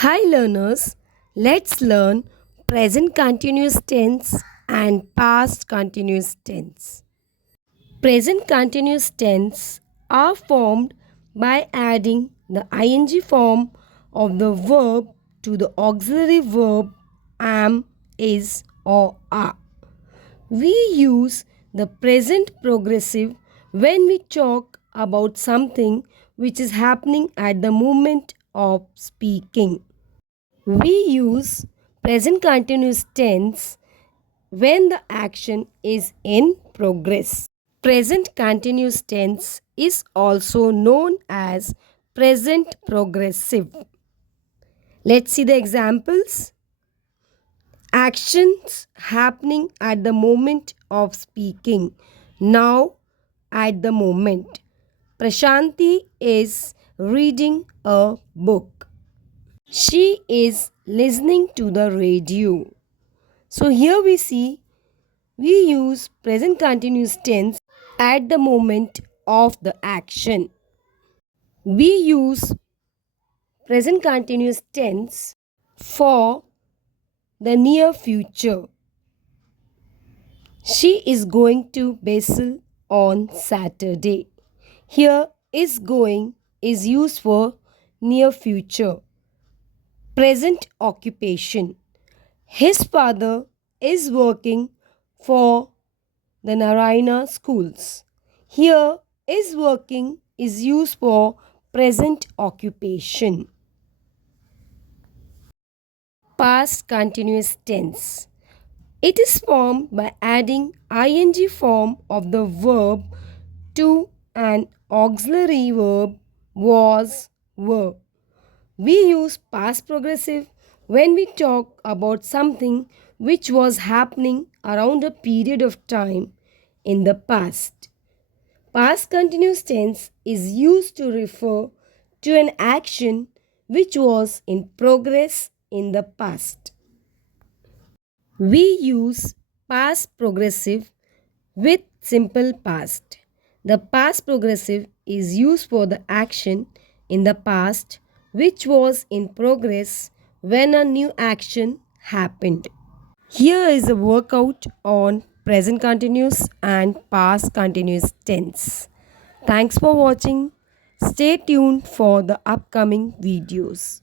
Hi learners, let's learn present continuous tense and past continuous tense. Present continuous tense are formed by adding the ing form of the verb to the auxiliary verb am, is or are. We use the present progressive when we talk about something which is happening at the moment of speaking. We use present continuous tense when the action is in progress. Present continuous tense is also known as present progressive. Let's see the examples. Actions happening at the moment of speaking. Now, at the moment. Prashanti is reading a book. She is listening to the radio. So here we see we use present continuous tense at the moment of the action. We use present continuous tense for the near future. She is going to Basel on Saturday. Here is going is used for near future. Present occupation. His father is working for the Narayana schools. Here is working is used for present occupation. Past continuous tense. It is formed by adding ing form of the verb to an auxiliary verb was, were. We use past progressive when we talk about something which was happening around a period of time in the past. Past continuous tense is used to refer to an action which was in progress in the past. We use past progressive with simple past. The past progressive is used for the action in the past which was in progress when a new action happened. Here is a workout on present continuous and past continuous tense. Thanks for watching. Stay tuned for the upcoming videos.